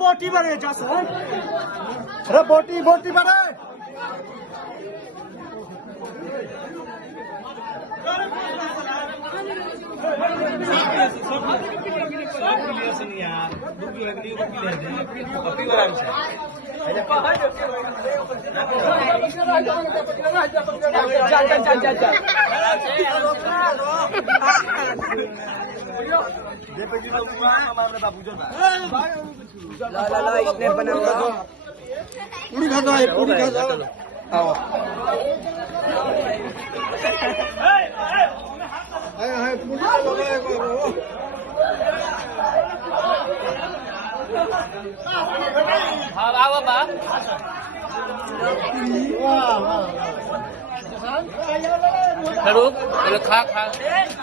बोटी बड़े अरे बोटी बोटी बड़े पूरी खाता है पूरी खाता आओ हाय पूरी हाँ बाबा वाह वाह खा खा